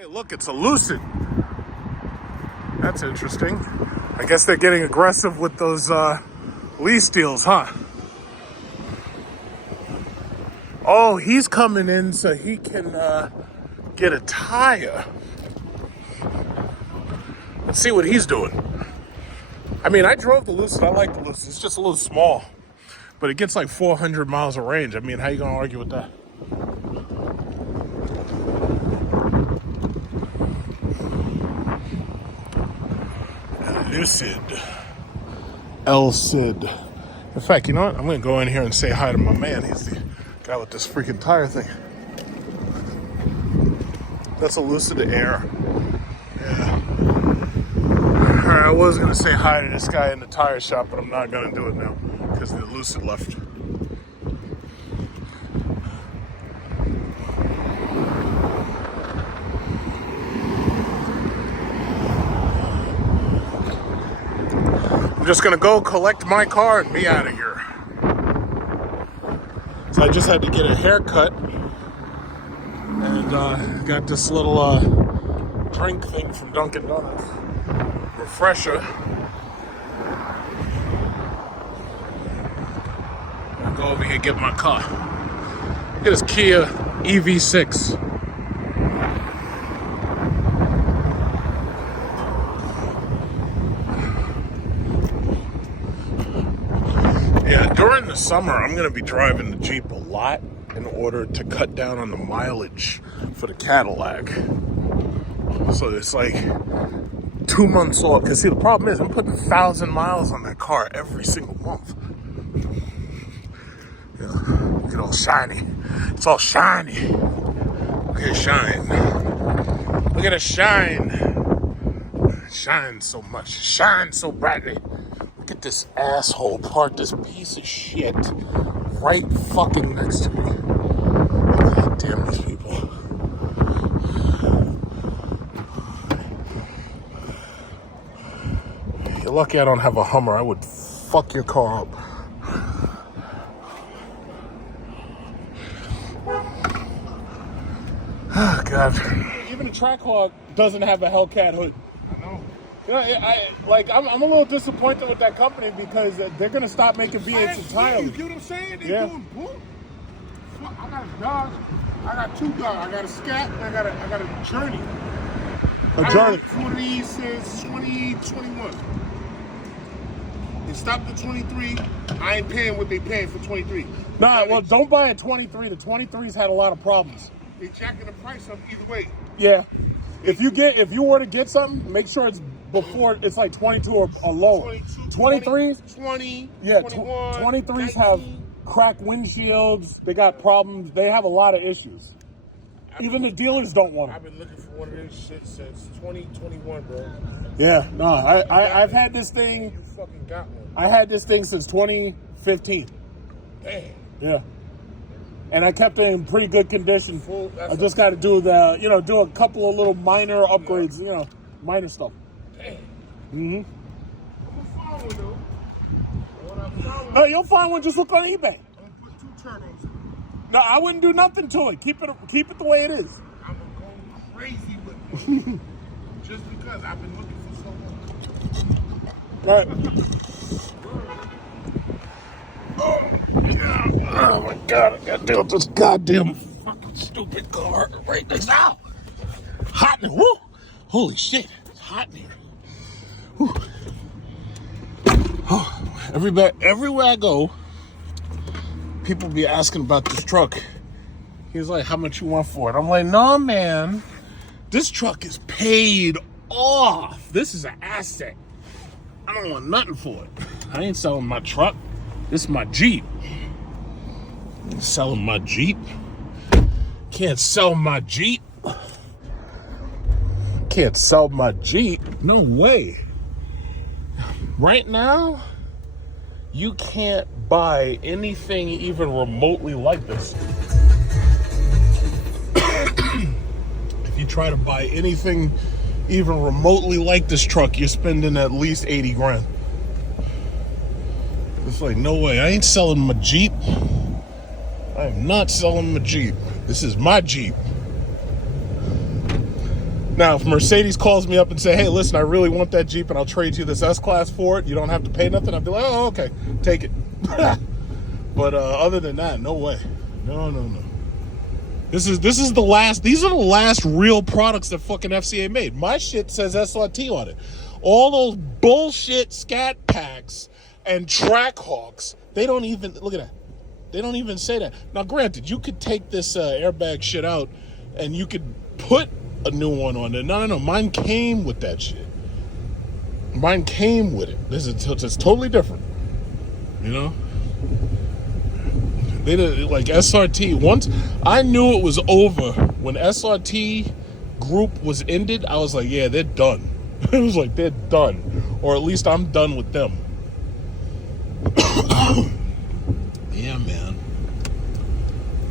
Hey, look, it's a Lucid. That's interesting. I guess they're getting aggressive with those lease deals, huh? Oh, he's coming in so he can get a tire. Let's see what he's doing. I mean, I drove the Lucid. I like the Lucid. It's just a little small, but it gets like 400 miles of range. I mean, how you gonna argue with that? Lucid. El Cid. In fact, you know what? I'm gonna go in here and say hi to my man. He's the guy with this freaking tire thing. That's a Lucid Air. Yeah. Alright, I was gonna say hi to this guy in the tire shop, but I'm not gonna do it now because the Lucid left. I'm just gonna go collect my car and be out of here. So I just had to get a haircut and got this little drink thing from Dunkin' Donuts. Refresher. I'll go over here and get my car. Look at this Kia EV6. Yeah, during the summer, I'm going to be driving the Jeep a lot in order to cut down on the mileage for the Cadillac. So it's like 2 months off. Because see, the problem is I'm putting 1,000 miles on that car every single month. Yeah, look at all shiny. It's all shiny. Look at it shine. Look at it shine. It shines so much. It shines so brightly. Look at this asshole parked this piece of shit right fucking next to me. God damn these people. You're lucky I don't have a Hummer. I would fuck your car up. Oh, God. Even the Trackhawk doesn't have a Hellcat hood. I know. You know, I'm a little disappointed with that company because they're going to stop making V8s entirely. You get what I'm saying? They Yeah. doing boom. I got a Dodge. I got two Dodge. I got a Scat and I got a Journey. A Journey. 20 since 2021. They stopped at 23. I ain't paying what they paying for 23. Nah, well, don't buy a 23. The 23's had a lot of problems. They jacking the price up either way. Yeah. If you were to get something, make sure it's before it's like 22 or lower. 23s, 20, yeah, 21, 23s 19. have cracked windshields. They got problems. They have a lot of issues. Even the dealers don't want I've them. been looking for one of these shit since 2021, bro. Yeah, no, I've had this thing. You fucking got one. I had this thing since 2015. Damn. Yeah. And I kept it in pretty good condition. That's I just got to do do a couple of little minor upgrades, minor stuff. Damn. Mm-hmm. I'm gonna find one though. When I find No, you'll find one. Just look on eBay. I'm gonna put 2 turbos in it. No, I wouldn't do nothing to it. Keep it the way it is. I'm gonna go crazy with one. Just because I've been looking for so long. All right. Oh my God, I gotta deal with this goddamn fucking stupid car right now. Hot in here. Woo! Holy shit, it's hot in here. Woo. Oh, everywhere I go, people be asking about this truck. He's like, how much you want for it? I'm like, no, man. This truck is paid off. This is an asset. I don't want nothing for it. I ain't selling my truck. This is my Jeep. I ain't selling my Jeep. Can't sell my Jeep. Can't sell my Jeep. No way. Right now, you can't buy anything even remotely like this. If you try to buy anything even remotely like this truck, you're spending at least 80 grand. It's like, no way. I ain't selling my Jeep. I am not selling my Jeep. This is my Jeep. Now, if Mercedes calls me up and say, hey, listen, I really want that Jeep and I'll trade you this S-Class for it, you don't have to pay nothing, I'd be like, oh, okay, take it. But other than that, no way. No. These are the last real products that fucking FCA made. My shit says SRT on it. All those bullshit Scat Packs and Trackhawks, they don't even, look at that. They don't even say that. Now, granted, you could take this airbag shit out and you could put a new one on there. No. Mine came with that shit. Mine came with it. It's totally different. You know? They did, like, SRT. Once I knew it was over, when SRT group was ended, I was like, yeah, they're done. It was like, they're done. Or at least I'm done with them. Yeah, man.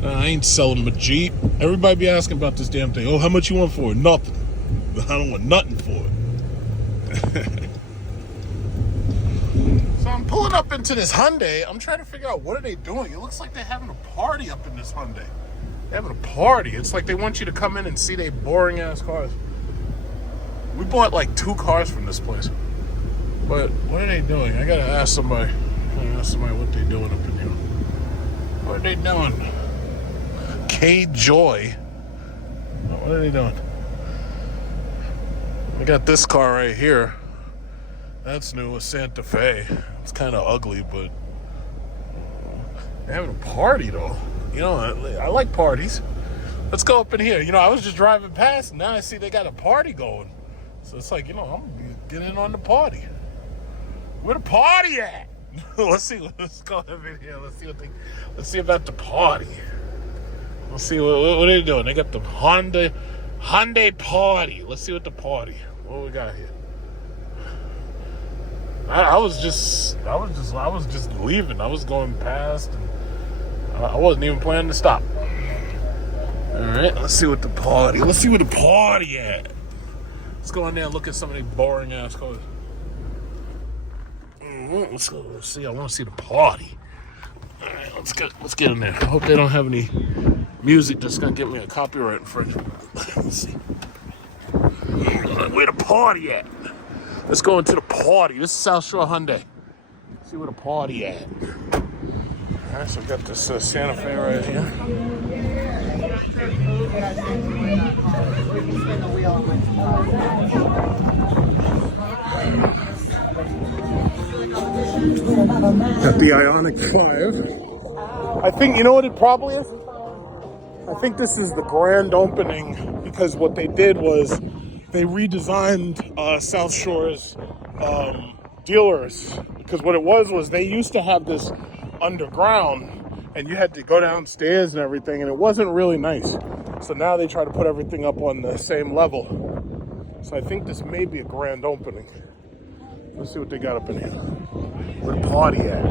I ain't selling my Jeep. Everybody be asking about this damn thing. Oh, how much you want for it? Nothing. I don't want nothing for it. So I'm pulling up into this Hyundai. I'm trying to figure out, what are they doing? It looks like they're having a party up in this Hyundai. They're having a party. It's like they want you to come in and see their boring ass cars. We bought like 2 cars from this place. But what are they doing? I gotta ask somebody. What they doing up in here. What are they doing? K-Joy. What are they doing? I got this car right here. That's new, a Santa Fe. It's kind of ugly, but they're having a party though. You know, I like parties. Let's go up in here. You know, I was just driving past and now I see they got a party going. So it's like, you know, I'm gonna get in on the party. Where the party at? Let's go up in here. Let's see about the party. Let's see what are they doing. They got the Hyundai party. Let's see what the party. What we got here? I was just leaving. I was going past, and I wasn't even planning to stop. All right, let's see what the party. Let's see where the party at. Let's go in there and look at some of these boring ass cars. Let's go. Let's see. I want to see the party. All right, let's get in there. I hope they don't have any music that's gonna get me a copyright infringement. Let's see. Where the party at? Let's go into the party. This is South Shore Hyundai. See where the party at. All right, so we got this Santa Fe right here. Got the Ioniq 5. I think, you know what it probably is? I think this is the grand opening, because what they did was they redesigned South Shore's dealers. Because what it was they used to have this underground and you had to go downstairs and everything, and it wasn't really nice. So now they try to put everything up on the same level. So I think this may be a grand opening. Let's see what they got up in here. Where the party at?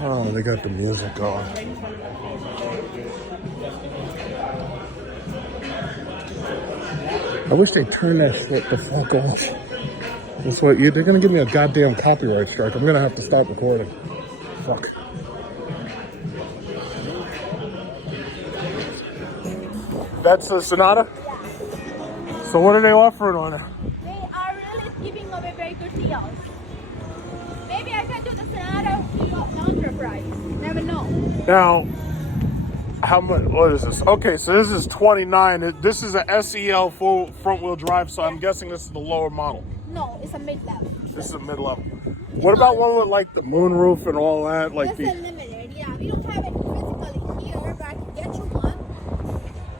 Oh, they got the music on. I wish they'd turn that shit the fuck off. That's what they're gonna give me a goddamn copyright strike. I'm gonna have to stop recording. Fuck. That's the Sonata? Yeah. So what are they offering on it? They are really giving away very good deals. Maybe I can do the Sonata launcher price. Never know. Now, how much? What is this? Okay, so this is 29. This is a SEL full front-wheel drive, so I'm guessing this is the lower model. No, it's a mid-level. This is a mid-level. What about one with like the moonroof and all that? Like That's limited. Yeah, we don't have it physically here, but I can get you one.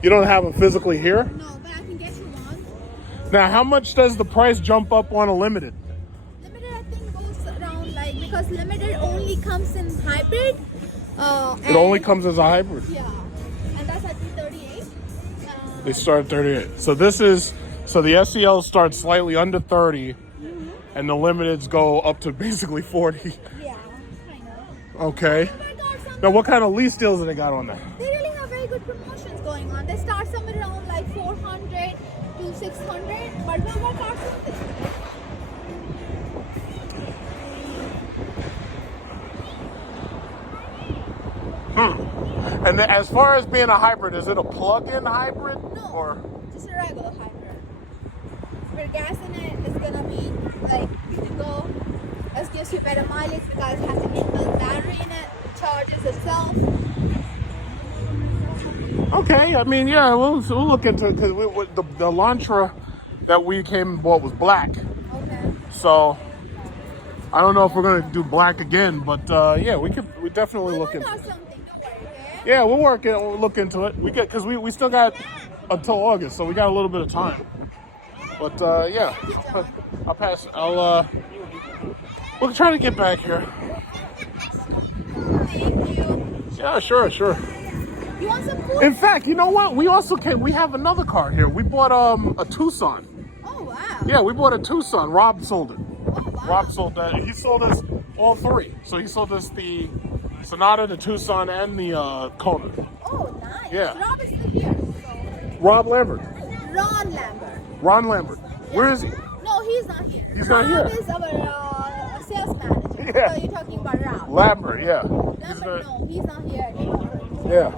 You don't have them physically here? No, but I can get you one. Now, how much does the price jump up on a limited? Limited, I think, goes around because limited only comes in hybrid. It only comes as a hybrid. Yeah, and that's at 38. They start at 38. So the SEL starts slightly under 30, and the limiteds go up to basically 40. Yeah, kind of. Okay. Oh my God, Now, what kind of lease deals have they got on that? They really have very good promotions going on. They start somewhere around like 400 to 600, but we'll work out something. And then as far as being a hybrid, is it a plug-in hybrid? No, Or just a regular hybrid. With gas in it, it's gonna be like good to go. It gives you better mileage because it has an inbuilt battery in it. It charges itself. okay, I mean, yeah, we'll look into it because the Elantra that we came and bought was black. Okay. So I don't know if we're gonna do black again, but yeah, we definitely look into Not it. something, don't worry, okay? Yeah, we'll work it. We'll look into it. Because we still got until August, so we got a little bit of time. But yeah, I'll pass. We'll try to get back here. Thank you. Yeah, sure. You want some food? In fact, you know what? We also we have another car here. We bought a Tucson. Oh, wow. Yeah, we bought a Tucson. Rob sold it. Oh, wow. Rob sold that. He sold us all three. So he sold us the Sonata, the Tucson, and the Kona. Oh, nice. Yeah. Rob is still here. Rob Lambert. Ron Lambert. Ron Lambert. Where is he? No, he's not here. He's not here. Rob is our sales manager. Yeah. So you're talking about Rob. Lambert, yeah. Lambert, no, he's not here anymore. Yeah.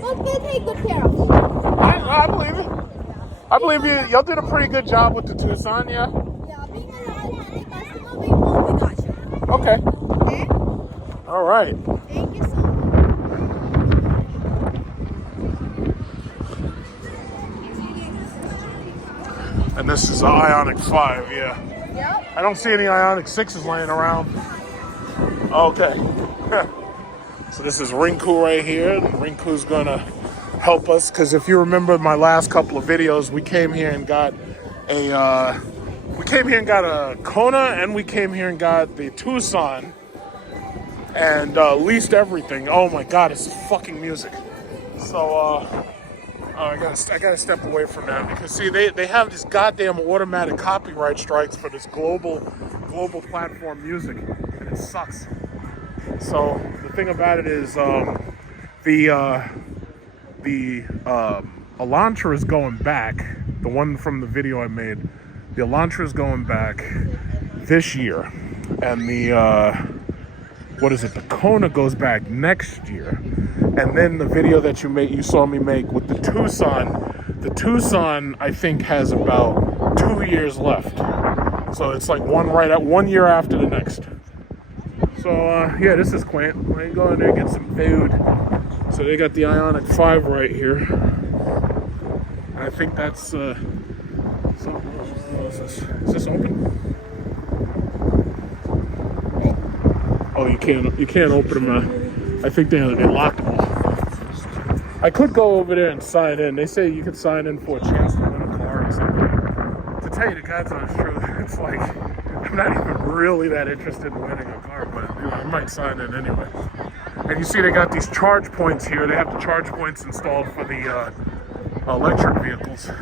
But they take good care of you. I believe it. I believe you. Y'all did a pretty good job with the Tucson, yeah? Yeah, being a loyal customer, we got you. Okay. Okay? All right. Thank you so much. And this is an Ioniq 5, yeah. Yep. I don't see any Ioniq 6s laying around. Okay. So this is Rinku right here. And Rinku's gonna help us, because if you remember my last couple of videos, we came here and got a Kona, and we came here and got the Tucson, and leased everything. Oh my God, it's fucking music. So I gotta step away from that, because see, they have this goddamn automatic copyright strikes for this global platform music, and it sucks. So the thing about it is, the Elantra is going back. The one from the video I made, the Elantra is going back this year, and the the Kona goes back next year. And then the video that you saw me make with the Tucson I think has about 2 years left. So it's like 1 year after the next. So yeah, this is quaint. I'm gonna go in there and get some food. So they got the Ioniq 5 right here. And I think that's is this open? Oh, you can't open them. I think they locked them all. I could go over there and sign in. They say you can sign in for a chance to win a car or something. To tell you the God's honest truth, it's like I'm not even really that interested in winning a car, but I might sign in anyway. And you see they got these charge points here. They have the charge points installed for the electric vehicles. Look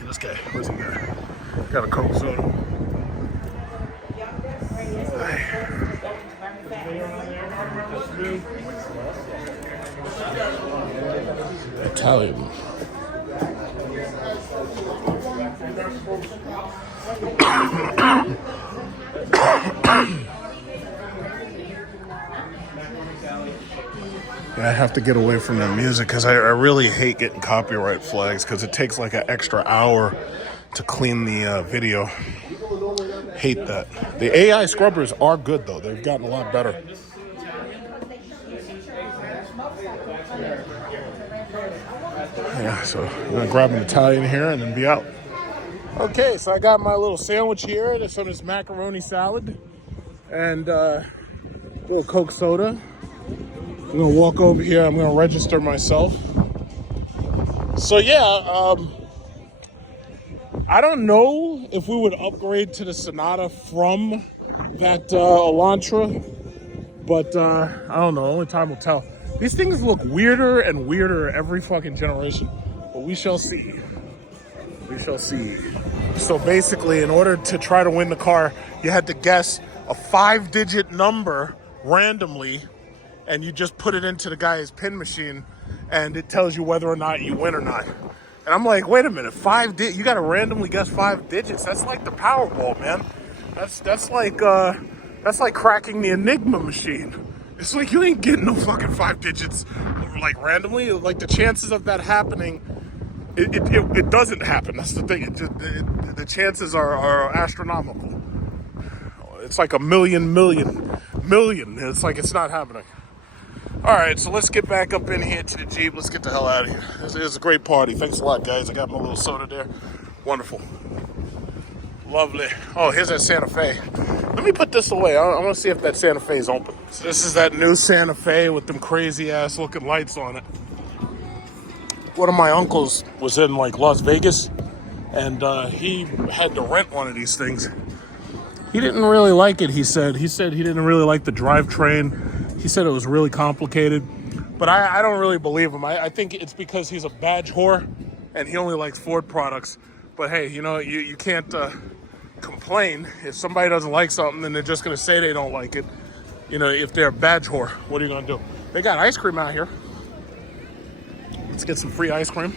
at this guy. Where's he got? Got a Coke soda. Italian. Yeah, I have to get away from that music because I really hate getting copyright flags, because it takes like an extra hour to clean the video. Hate that. The AI scrubbers are good though. They've gotten a lot better. Yeah, so I'm gonna grab an Italian here and then be out. Okay, so I got my little sandwich here. There's some of this macaroni salad and a little Coke soda. I'm gonna walk over here. I'm gonna register myself. So yeah, I don't know if we would upgrade to the Sonata from that Elantra, but I don't know. Only time will tell. These things look weirder and weirder every fucking generation, but we shall see. We shall see. So basically, in order to try to win the car, you had to guess a 5-digit number randomly, and you just put it into the guy's pin machine, and it tells you whether or not you win or not. And I'm like, wait a minute, you got to randomly guess 5 digits? That's like the Powerball, man. That's like That's like cracking the Enigma machine. It's like you ain't getting no fucking 5 digits like randomly. Like the chances of that happening, it doesn't happen. That's the thing. The chances are astronomical. It's like a million. It's like it's not happening. All right, so let's get back up in here to the Jeep. Let's get the hell out of here. It was a great party. Thanks a lot, guys. I got my little soda there. Wonderful. Lovely. Oh, here's that Santa Fe. Let me put this away. I want to see if that Santa Fe is open. So this is that new Santa Fe with them crazy ass looking lights on it. One of my uncles was in like Las Vegas, and he had to rent one of these things. He didn't really like it, he said. He said he didn't really like the drivetrain. He said it was really complicated. But I don't really believe him. I think it's because he's a badge whore, and he only likes Ford products. But hey, you know, you can't complain. If somebody doesn't like something, then they're just going to say they don't like it. You know, if they're a badge whore, what are you going to do? They got ice cream out here. Let's get some free ice cream.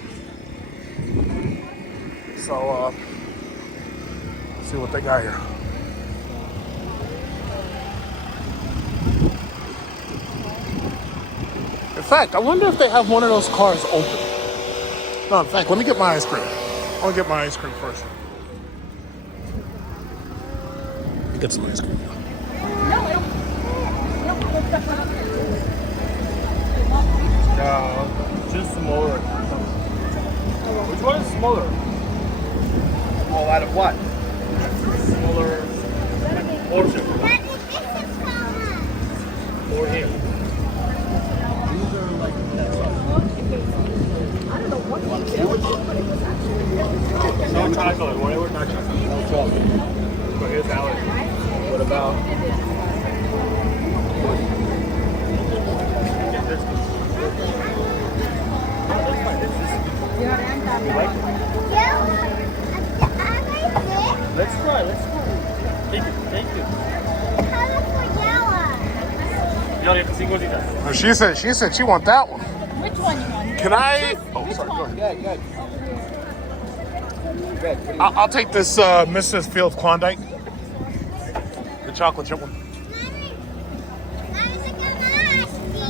So, let's see what they got here. In fact, I wonder if they have one of those cars open. No, in fact, let me get my ice cream. I want to get my ice cream first. Let me get some ice cream. Just smaller. Which one is smaller? Oh, out of what? Smaller portion. Or here. These are like that size. No chocolate, whatever, not chocolate. No chocolate. So here's Alex. What about? Get this one. Let's try. Thank you. Oh, she said she want that one. Which one you want? Can I? Oh, sorry. Go ahead. I'll take this Mrs. Fields Klondike. The chocolate chip one.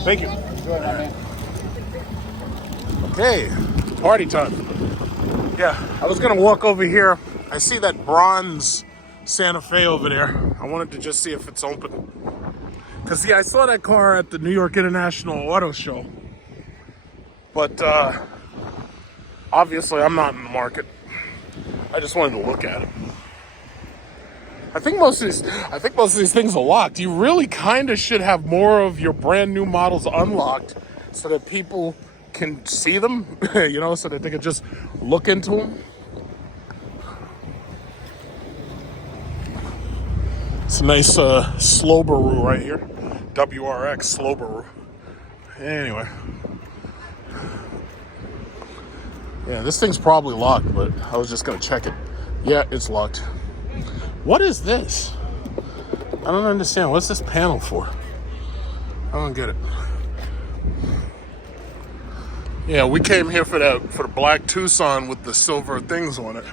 Thank you. Okay, party time. Yeah, I was gonna walk over here. I see that bronze Santa Fe over there. I wanted to just see if it's open. Cause see, I saw that car at the New York International Auto Show. But obviously I'm not in the market. I just wanted to look at it. I think most of these things are locked. You really kind of should have more of your brand new models unlocked so that people can see them, you know, so that they can just look into them. It's a nice Slowbaroo right here. WRX Slowbaroo. Anyway. Yeah, this thing's probably locked, but I was just gonna check it. Yeah, it's locked. What is this? I don't understand. What's this panel for? I don't get it. Yeah, we came here for the black Tucson with the silver things on it.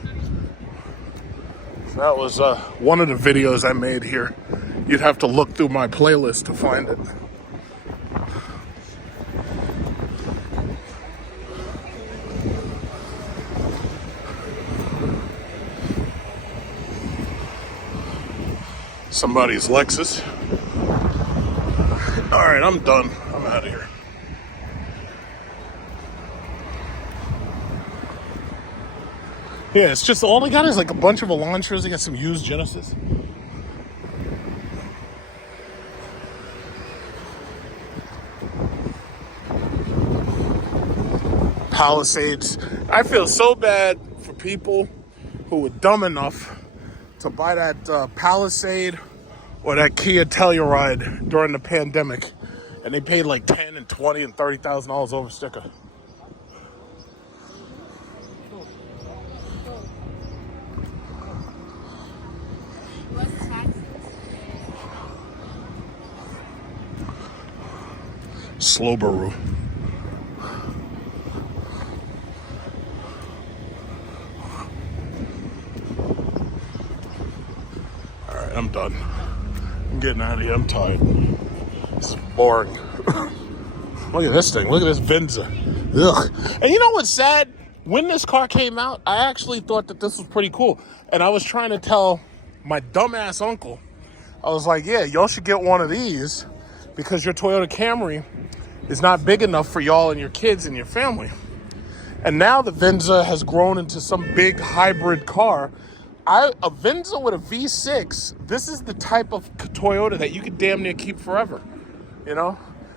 So that was one of the videos I made here. You'd have to look through my playlist to find it. Somebody's Lexus. All right, I'm done. I'm out of here. Yeah, it's just all they got is like a bunch of Elantras. They got some used Genesis. Palisades. I feel so bad for people who were dumb enough to buy that Palisade or that Kia Telluride during the pandemic, and they paid like $10,000 and $20,000 and $30,000 over sticker. Slowbaroo. All right, I'm done. getting out of here. I'm tired. This is boring. Look at this thing. Look at this Venza. Ugh. And you know what's sad? When this car came out, I actually thought that this was pretty cool. And I was trying to tell my dumbass uncle, I was like, yeah, y'all should get one of these because your Toyota Camry is not big enough for y'all and your kids and your family. And now the Venza has grown into some big hybrid car. A Venza with a V6, this is the type of Toyota that you could damn near keep forever, you know?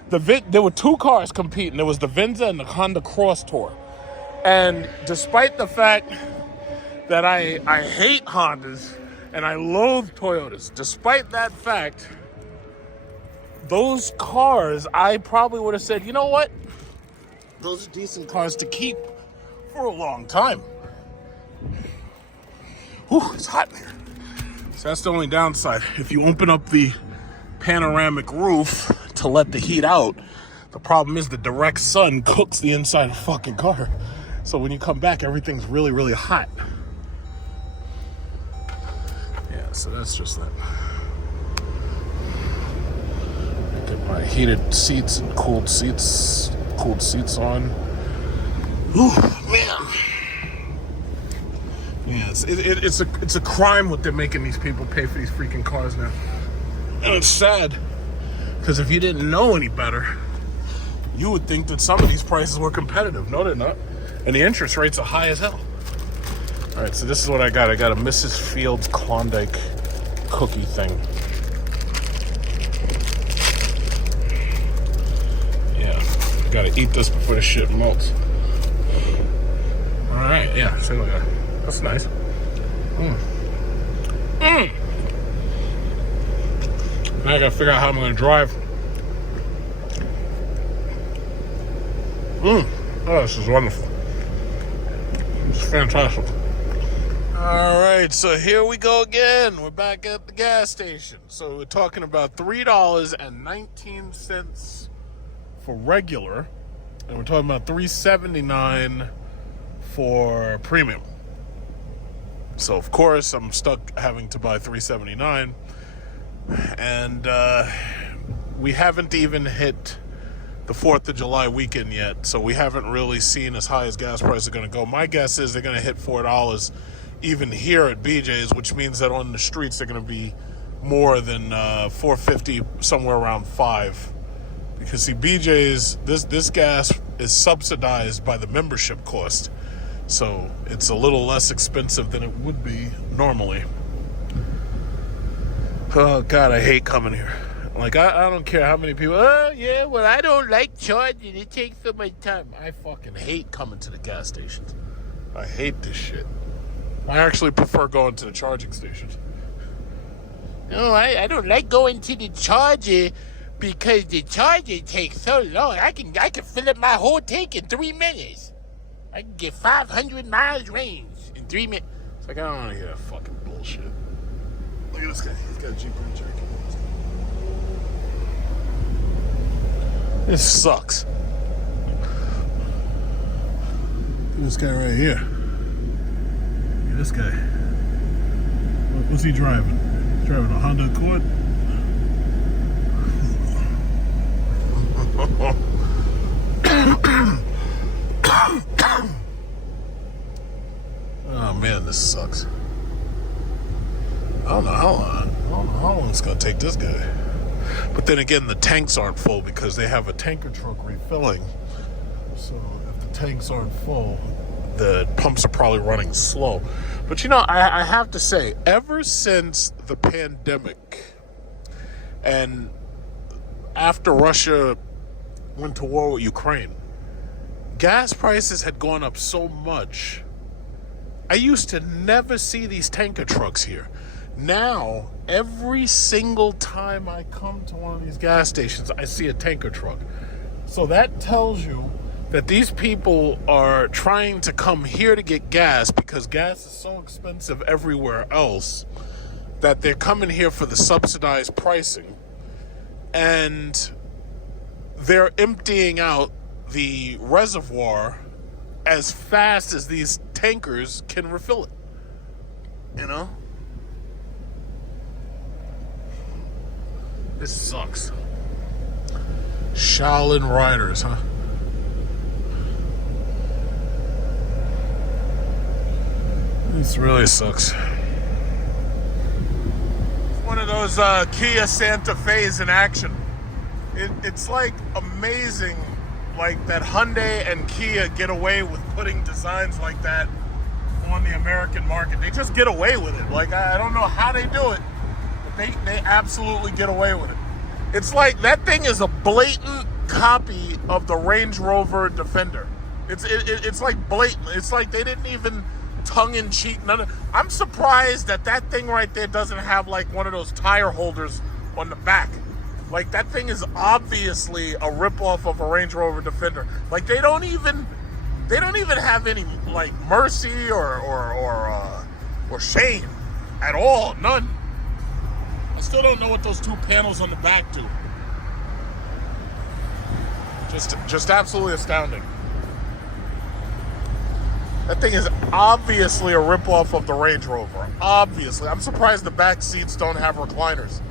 There were two cars competing. There was the Venza and the Honda Cross Tour. And despite the fact that I hate Hondas and I loathe Toyotas, despite that fact, those cars, I probably would have said, you know what? Those are decent cars to keep for a long time. Whew, it's hot in here. So that's the only downside. If you open up the panoramic roof to let the heat out, the problem is the direct sun cooks the inside of the fucking car. So when you come back, everything's really, really hot. Yeah, so that's just that. Get my heated seats and cooled seats on. Ooh, man. Yeah, it's a crime what they're making these people pay for these freaking cars now. And it's sad, because if you didn't know any better, you would think that some of these prices were competitive. No, they're not. And the interest rates are high as hell. All right, so this is what I got. I got a Mrs. Fields Klondike cookie thing. Yeah, gotta eat this before the shit melts. All right, yeah, so that's nice. Now I gotta figure out how I'm gonna drive. Oh, this is wonderful. It's fantastic. All right, so here we go again. We're back at the gas station. So we're talking about $3.19 for regular, and we're talking about $3.79 for premium. So of course I'm stuck having to buy $3.79, and we haven't even hit the 4th of July weekend yet, so we haven't really seen as high as gas prices are going to go. My guess is they're going to hit $4 even here at BJ's, which means that on the streets they're going to be more than $4.50, somewhere around $5. Because see, BJ's, this gas is subsidized by the membership cost, so it's a little less expensive than it would be normally. Oh God, I hate coming here. Like, I don't care how many people, yeah, well, I don't like charging. It takes so much time. I fucking hate coming to the gas stations. I hate this shit. I actually prefer going to the charging stations. No, I don't like going to the charger because the charger takes so long. I can fill up my whole tank in 3 minutes. I can get 500 miles range in 3 minutes. It's like, I don't want to hear that fucking bullshit. Look at this guy. He's got a Jeep Grand Cherokee. This sucks. This guy right here. Yeah, this guy. What's he driving? He's driving a Honda Accord. Oh man, this sucks. I don't know how long it's gonna take this guy. But then again, the tanks aren't full because they have a tanker truck refilling. So if the tanks aren't full, the pumps are probably running slow. But you know, I have to say, ever since the pandemic and after Russia went to war with Ukraine, gas prices had gone up so much. I used to never see these tanker trucks here. Now, every single time I come to one of these gas stations, I see a tanker truck. So that tells you that these people are trying to come here to get gas because gas is so expensive everywhere else that they're coming here for the subsidized pricing. And they're emptying out the reservoir as fast as these tankers can refill it. You know? This sucks. Shaolin Riders, huh? This really sucks. One of those Kia Santa Fe's in action. It's like amazing, like that Hyundai and Kia get away with putting designs like that on the American market. They just get away with it. Like, I don't know how they do it, but they absolutely get away with it. It's like that thing is a blatant copy of the Range Rover Defender. It's like blatant. It's like they didn't even tongue-in-cheek. I'm surprised that thing right there doesn't have like one of those tire holders on the back. Like, that thing is obviously a ripoff of a Range Rover Defender. Like, they don't even have any like mercy or shame at all. None. I still don't know what those two panels on the back do. Just absolutely astounding. That thing is obviously a ripoff of the Range Rover. Obviously. I'm surprised the back seats don't have recliners.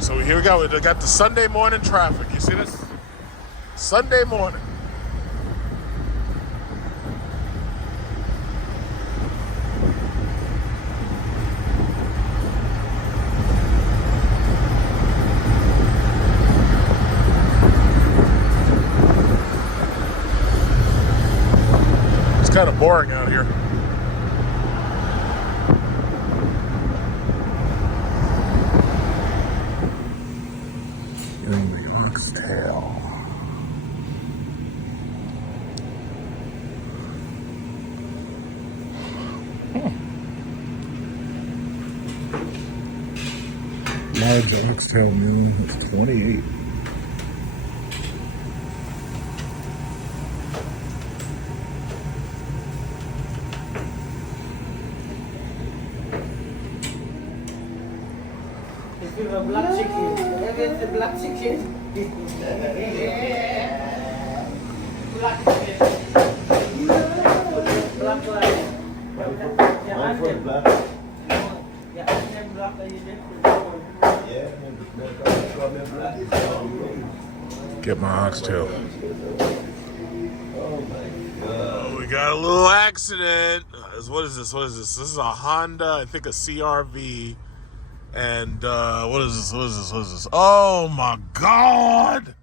So here we go. We got the Sunday morning traffic. You see this? Sunday morning. It's kind of boring out here. Getting the oxtail. Large oxtail meal. It's 28. If you have a black chicken, it's a black chicken. Black chicken. Black rice. Yeah, and then black. Yeah, and then black that you did. Get my oxtail. Oh, we got a little accident. What is this? This is a Honda, I think a CRV. And what is this? Oh my God!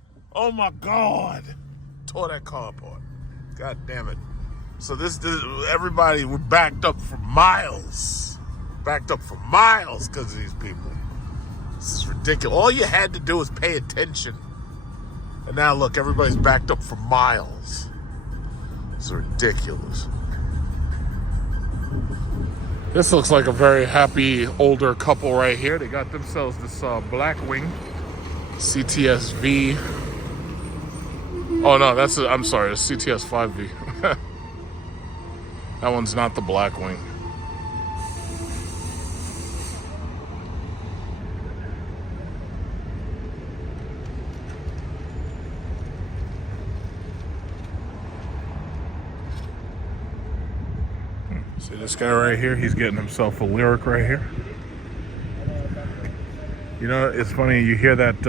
Tore that car apart. God damn it. So this everybody, we're backed up for miles. Because of these people. This is ridiculous. All you had to do was pay attention. And now look, everybody's backed up for miles. It's ridiculous. This looks like a very happy older couple right here. They got themselves this Blackwing CTS-V. Oh no, I'm sorry, it's CTS-5V. That one's not the Blackwing. See this guy right here? He's getting himself a Lyric right here. You know, it's funny, you hear that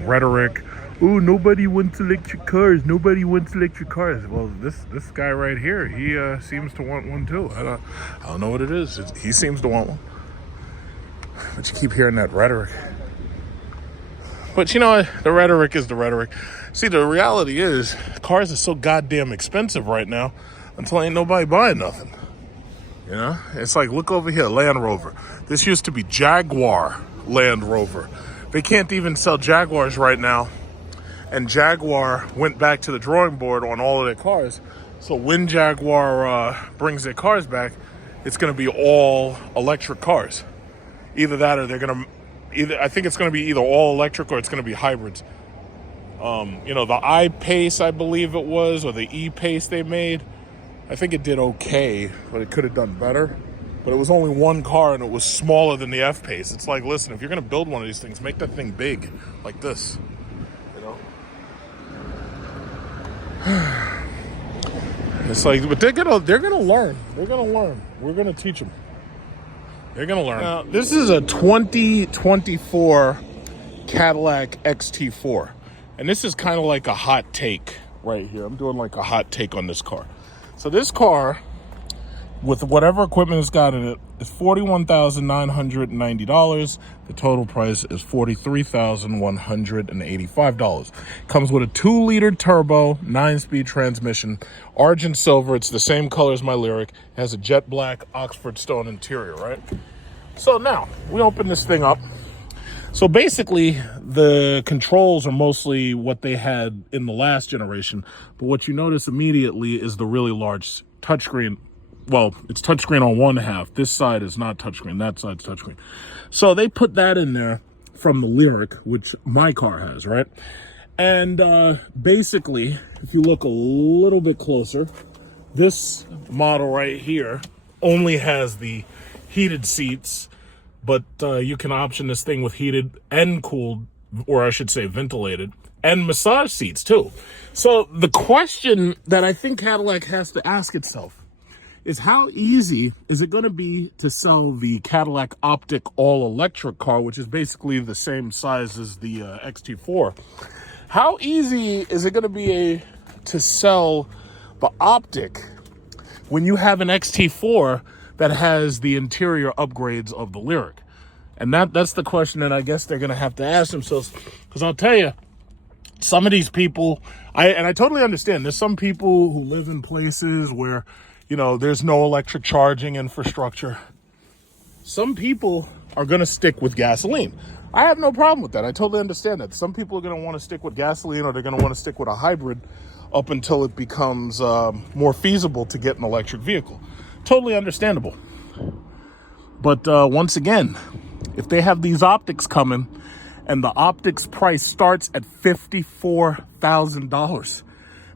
rhetoric, oh, nobody wants electric cars. Well, this guy right here, he seems to want one too. I don't know what it is. He seems to want one. But you keep hearing that rhetoric. But you know, the rhetoric is the rhetoric. See, the reality is, cars are so goddamn expensive right now until ain't nobody buying nothing. You know, it's like, look over here, Land Rover. This used to be Jaguar Land Rover. They can't even sell Jaguars right now. And Jaguar went back to the drawing board on all of their cars. So when Jaguar brings their cars back, it's going to be all electric cars. Either that or they're going to, I think it's going to be either all electric or it's going to be hybrids. You know, the I-Pace, I believe it was, or the E-Pace they made, I think it did okay, but it could have done better. But it was only one car and it was smaller than the F-Pace. It's like, listen, if you're going to build one of these things, make that thing big, like this. You know? It's like, but they're gonna learn. We're gonna teach them. They're gonna learn. Now, this is a 2024 Cadillac XT4. And this is kind of like a hot take right here. I'm doing like a hot take on this car. So this car, with whatever equipment it's got in it, is $41,990. The total price is $43,185. Comes with a 2-liter turbo, 9-speed transmission, Argent Silver. It's the same color as my Lyriq. It has a jet black Oxford stone interior, right? So now, we open this thing up. So basically, the controls are mostly what they had in the last generation. But what you notice immediately is the really large touchscreen. Well, it's touchscreen on one half. This side is not touchscreen. That side's touchscreen. So they put that in there from the Lyriq, which my car has, right? And basically, if you look a little bit closer, this model right here only has the heated seats, but you can option this thing with heated and cooled, or I should say ventilated, and massage seats too. So the question that I think Cadillac has to ask itself is, how easy is it going to be to sell the Cadillac Optic all-electric car, which is basically the same size as the XT4? How easy is it going to be to sell the Optic when you have an XT4 that has the interior upgrades of the Lyriq? And that's the question that I guess they're going to have to ask themselves. Because I'll tell you, some of these people, I totally understand. There's some people who live in places where, you know, there's no electric charging infrastructure. Some people are going to stick with gasoline. I have no problem with that. I totally understand that. Some people are going to want to stick with gasoline, or they're going to want to stick with a hybrid up until it becomes more feasible to get an electric vehicle. Totally understandable. But once again, if they have these optics coming, and the optics price starts at $54,000,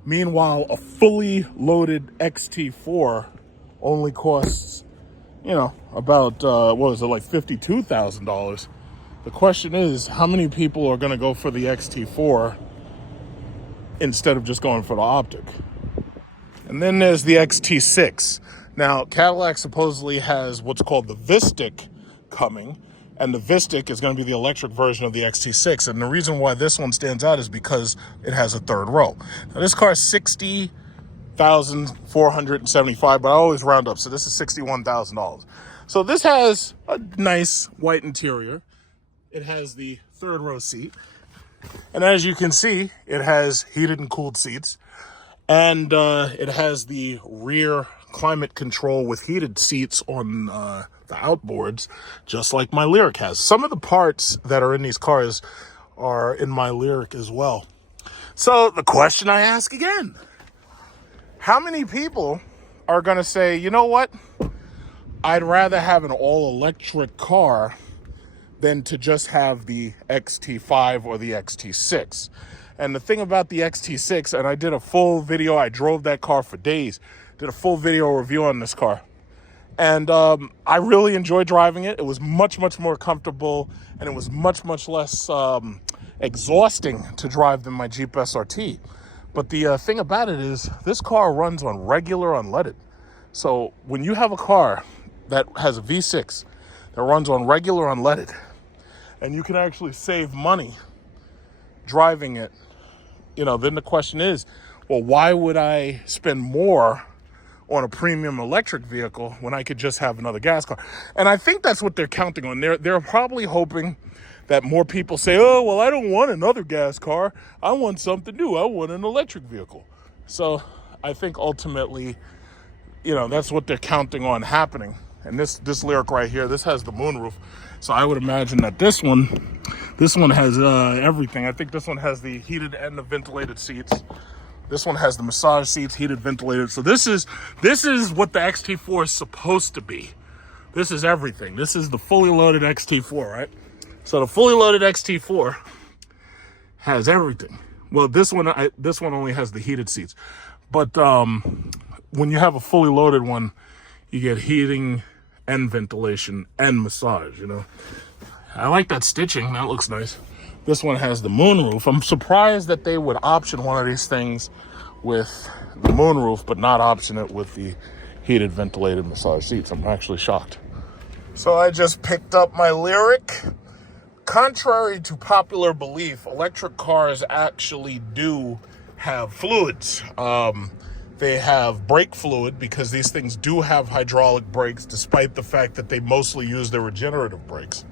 meanwhile a fully loaded XT4 only costs, you know, about what is it, like $52,000. The question is, how many people are going to go for the XT4 instead of just going for the Optic? And then there's the XT6. Now, Cadillac supposedly has what's called the Vistic coming, and the Vistic is going to be the electric version of the XT6. And the reason why this one stands out is because it has a third row. Now, this car is $60,475, but I always round up, so this is $61,000. So this has a nice white interior. It has the third row seat. And as you can see, it has heated and cooled seats. And it has the rear climate control with heated seats on the outboards, just like my Lyriq has. Some of the parts that are in these cars are in my Lyriq as well. So the question I ask again, how many people are going to say, you know what, I'd rather have an all-electric car than to just have the XT5 or the XT6? And the thing about the XT6, and I did a full video, I drove that car for days, did a full video review on this car. And I really enjoyed driving it. It was much, much more comfortable, and it was much, much less exhausting to drive than my Jeep SRT. But the thing about it is, this car runs on regular unleaded. So when you have a car that has a V6 that runs on regular unleaded, and you can actually save money driving it, you know, then the question is, well, why would I spend more on a premium electric vehicle when I could just have another gas car? And I think that's what they're counting on. They're probably hoping that more people say, oh, well, I don't want another gas car. I want something new. I want an electric vehicle. So I think ultimately, you know, that's what they're counting on happening. And this Lyriq right here, this has the moonroof. So I would imagine that this one has everything. I think this one has the heated and the ventilated seats. This one has the massage seats, heated, ventilated. So this is what the XT4 is supposed to be. This is everything. This is the fully loaded XT4, right? So the fully loaded XT4 has everything. Well, this one only has the heated seats. But when you have a fully loaded one, you get heating and ventilation and massage, you know. I like that stitching. That looks nice. This one has the moonroof. I'm surprised that they would option one of these things with the moonroof, but not option it with the heated, ventilated massage seats. I'm actually shocked. So I just picked up my Lyric. Contrary to popular belief, electric cars actually do have fluids. They have brake fluid because these things do have hydraulic brakes, despite the fact that they mostly use their regenerative brakes.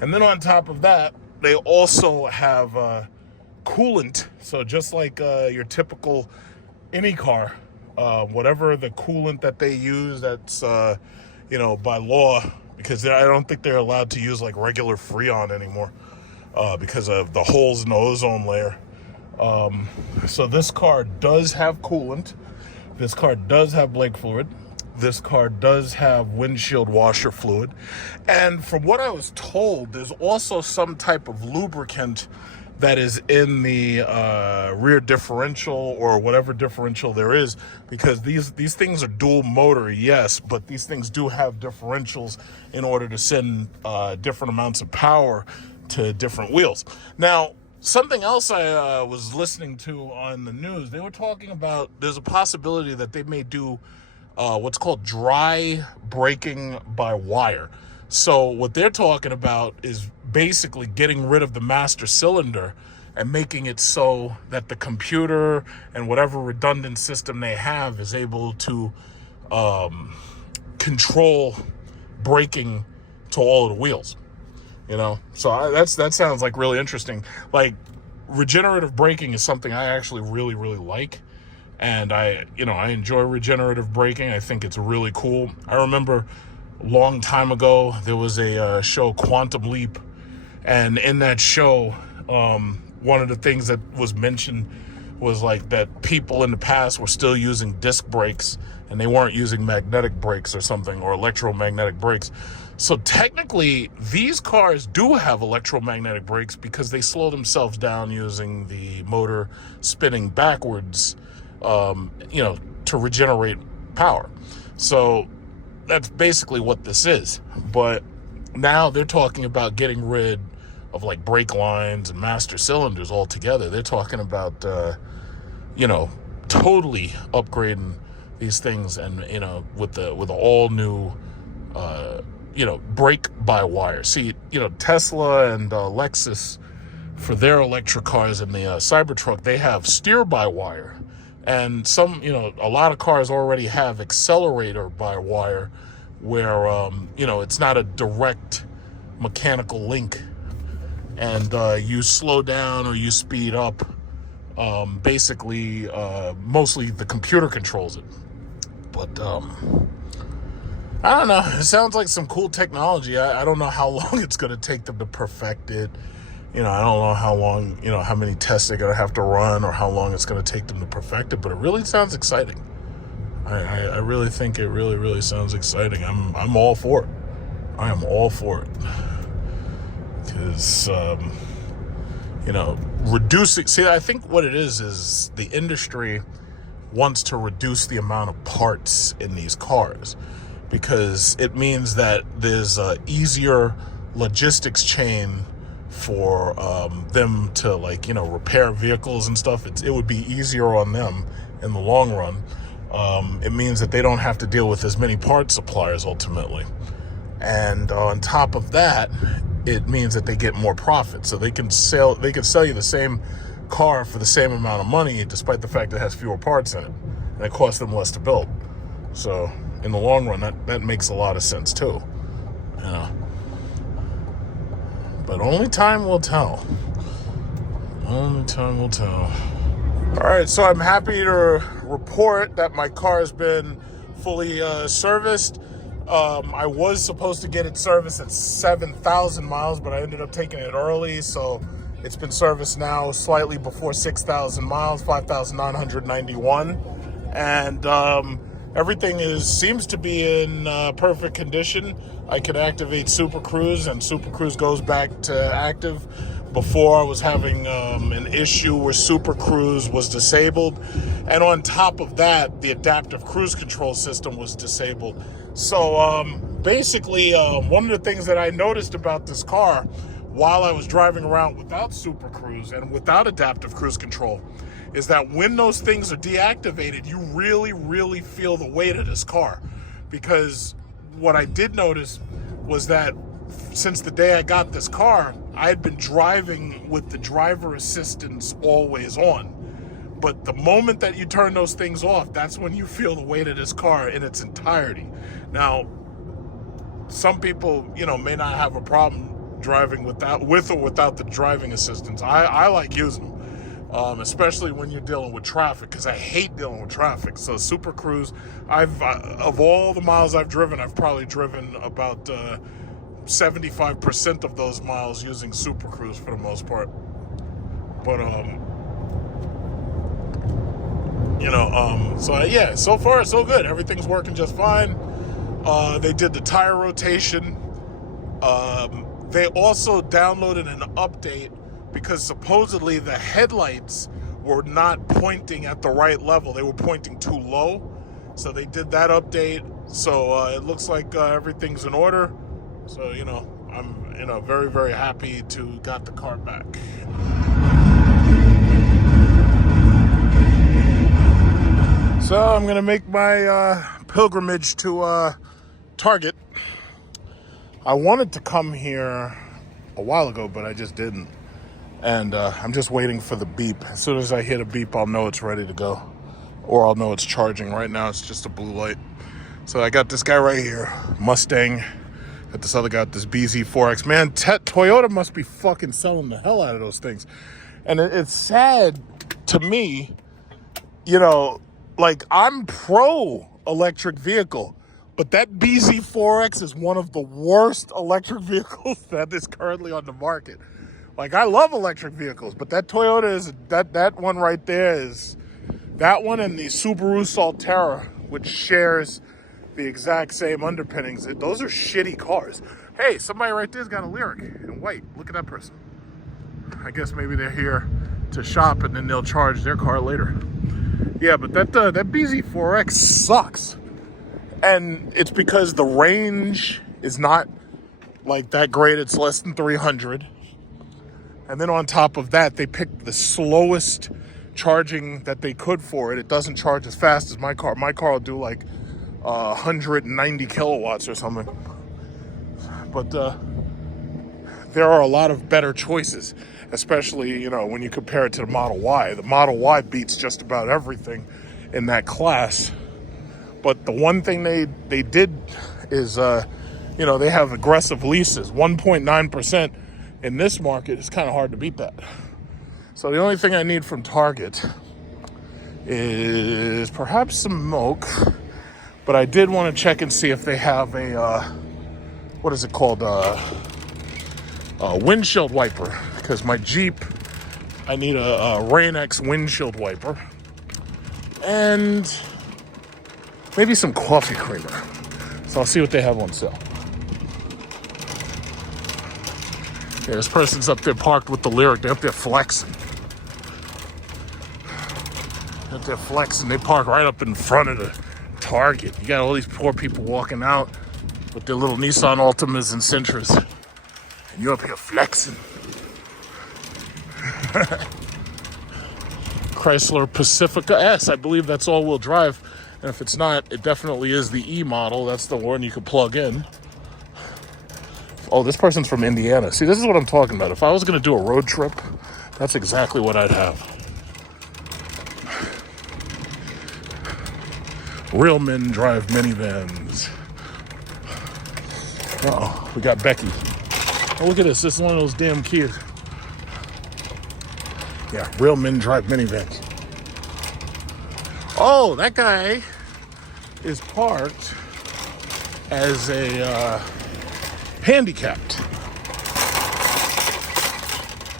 And then on top of that, they also have coolant. So just like your typical any car, whatever the coolant that they use, that's by law, because I don't think they're allowed to use like regular Freon anymore because of the holes in the ozone layer. So this car does have coolant. This car does have brake fluid. This car does have windshield washer fluid. And from what I was told, there's also some type of lubricant that is in the rear differential or whatever differential there is, because these things are dual motor, yes, but these things do have differentials in order to send different amounts of power to different wheels. Now, something else I was listening to on the news, they were talking about there's a possibility that they may do what's called dry braking by wire. So what they're talking about is basically getting rid of the master cylinder and making it so that the computer and whatever redundant system they have is able to control braking to all of the wheels. So that sounds like really interesting. Like, regenerative braking is something I actually really, really like. And I enjoy regenerative braking. I think it's really cool. I remember a long time ago, there was a show, Quantum Leap. And in that show, one of the things that was mentioned was like that people in the past were still using disc brakes and they weren't using magnetic brakes or something, or electromagnetic brakes. So technically, these cars do have electromagnetic brakes because they slow themselves down using the motor spinning backwards, to regenerate power. So that's basically what this is. But now they're talking about getting rid of like brake lines and master cylinders altogether. They're talking about, totally upgrading these things, and with the all new brake by wire. See, Tesla and Lexus, for their electric cars and the Cybertruck, they have steer by wire. And a lot of cars already have accelerator by wire, where it's not a direct mechanical link, and you slow down or you speed up. Basically, mostly the computer controls it. But I don't know. It sounds like some cool technology. I don't know how long it's going to take them to perfect it. I don't know how long, how many tests they're going to have to run, or how long it's going to take them to perfect it. But it really sounds exciting. I really think it really, really sounds exciting. I'm all for it. I am all for it. Because, reducing... See, I think what it is the industry wants to reduce the amount of parts in these cars, because it means that there's a easier logistics chain for them to repair vehicles and stuff. It would be easier on them in the long run. It means that they don't have to deal with as many parts suppliers ultimately. And on top of that, it means that they get more profit. So they can sell you the same car for the same amount of money, despite the fact that it has fewer parts in it, and it costs them less to build. So in the long run, that makes a lot of sense too. But only time will tell. Only time will tell. All right, so I'm happy to report that my car has been fully serviced. I was supposed to get it serviced at 7,000 miles, but I ended up taking it early, so it's been serviced now slightly before 6,000 miles, 5,991, and everything seems to be in perfect condition. I can activate Super Cruise, and Super Cruise goes back to active. Before, I was having an issue where Super Cruise was disabled, and on top of that, the adaptive cruise control system was disabled. So basically, one of the things that I noticed about this car while I was driving around without Super Cruise and without adaptive cruise control is that when those things are deactivated, you really, really feel the weight of this car. Because what I did notice was that since the day I got this car, I had been driving with the driver assistance always on. But the moment that you turn those things off, that's when you feel the weight of this car in its entirety. Now, some people, may not have a problem driving with or without the driving assistance. I like using them, especially when you're dealing with traffic, because I hate dealing with traffic. So Super Cruise, of all the miles I've driven, I've probably driven about 75% of those miles using Super Cruise for the most part. But so far so good. Everything's working just fine. They did the tire rotation. They also downloaded an update because supposedly the headlights were not pointing at the right level. They were pointing too low. So they did that update. So it looks like everything's in order. So, I'm, very, very happy to got the car back. So I'm going to make my pilgrimage to Target. I wanted to come here a while ago, but I just didn't. And I'm just waiting for the beep. As soon as I hit a beep, I'll know it's ready to go. Or I'll know it's charging. Right now, it's just a blue light. So I got this guy right here, Mustang. Got this other guy, this BZ4X. Man, Toyota must be fucking selling the hell out of those things. And it's sad to me, like I'm pro electric vehicle. But that BZ4X is one of the worst electric vehicles that is currently on the market. Like, I love electric vehicles, but that Toyota is, that one right there is, that one and the Subaru Solterra, which shares the exact same underpinnings. Those are shitty cars. Hey, somebody right there's got a Lyric in white. Look at that person. I guess maybe they're here to shop and then they'll charge their car later. Yeah, but that BZ4X sucks. And it's because the range is not like that great. It's less than 300. And then on top of that, they picked the slowest charging that they could for it. It doesn't charge as fast as my car. My car will do like 190 kilowatts or something. But there are a lot of better choices, especially, when you compare it to the Model Y. The Model Y beats just about everything in that class. But the one thing they did is, they have aggressive leases. 1.9% in this market is kind of hard to beat that. So the only thing I need from Target is perhaps some milk. But I did want to check and see if they have a, what is it called? A windshield wiper. Because my Jeep, I need a Rain-X windshield wiper. And maybe some coffee creamer. So I'll see what they have on sale. Yeah, this person's up there parked with the Lyric. They're up there flexing. They park right up in front of the Target. You got all these poor people walking out with their little Nissan Altimas and Sentras. And you're up here flexing. Chrysler Pacifica S. I believe that's all-wheel drive. And if it's not, it definitely is the E model. That's the one you can plug in. Oh, this person's from Indiana. See, this is what I'm talking about. If I was going to do a road trip, that's exactly what I'd have. Real men drive minivans. Uh-oh, we got Becky. Oh, look at this. This is one of those damn kids. Yeah, real men drive minivans. Oh, that guy is parked as a handicapped.